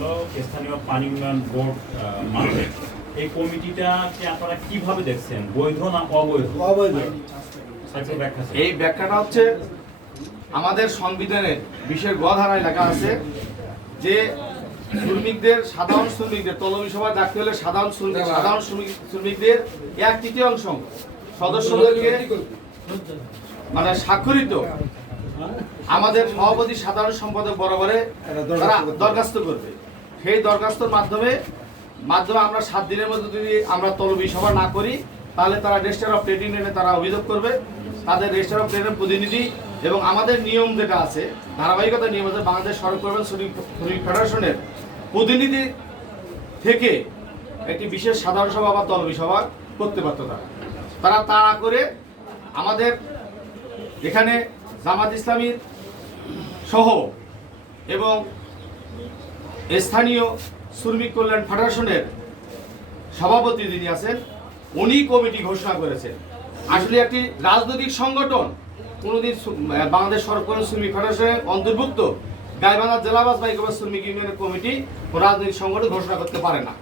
হলো স্থানীয় পানি উন্নয়ন বোর্ড মাঠে এই কমিটিটাকে আপনারা কিভাবে দেখছেন, বৈধ না অবৈধ? অবৈধ। এই ব্যাখ্যাটা হচ্ছে আমাদের সংবিধানের বিশেষ গ ধারায় লেখা আছে যে শ্রমিকদের সাধারণ শ্রমিকদের তলবি সভায় ডাকতে হলে সাধারণ শ্রমিকদের 1/3 সদস্যদেরকে মানে স্বাক্ষরিত আমাদের সভাপতি সাধারণ সম্পাদক বরাবরে তারা দরখাস্ত করবে। সেই দরখাস্তর মাধ্যমে আমরা 7 দিনের মধ্যে যদি আমরা তলবি সভা না করি তাহলে তারা রেজিস্টার অফ ট্রেড ইউনিয়নে তারা অভিযোগ করবে। তাদের রেজিস্টার অফ ট্রেডের প্রতিনিধি এবং আমাদের নিয়ম যেটা আছে, ধারাবাহিকতা নিয়ম আছে, বাংলাদেশ সড়ক পরিবহন শ্রমিক ফেডারেশনের প্রতিনিধি থেকে একটি বিশেষ সাধারণ সভা বা তলবি সভা করতে পারত। তারা তাড়া করে আমাদের এখানে জামাত ইসলামীর সহ এবং স্থানীয় শ্রমিক কল্যাণ ফেডারেশনের সভাপতি যিনি আছেন উনি কমিটি ঘোষণা করেছেন। আসলে একটি রাজনৈতিক সংগঠন কোনোদিন বাংলাদেশ সড়ক পরিবহন শ্রমিক ফেডারেশনের অন্তর্ভুক্ত গাইবান্ধা জেলা বাস বাইক শ্রমিক ইউনিয়নের কমিটি ও রাজনৈতিক সংগঠন ঘোষণা করতে পারে না।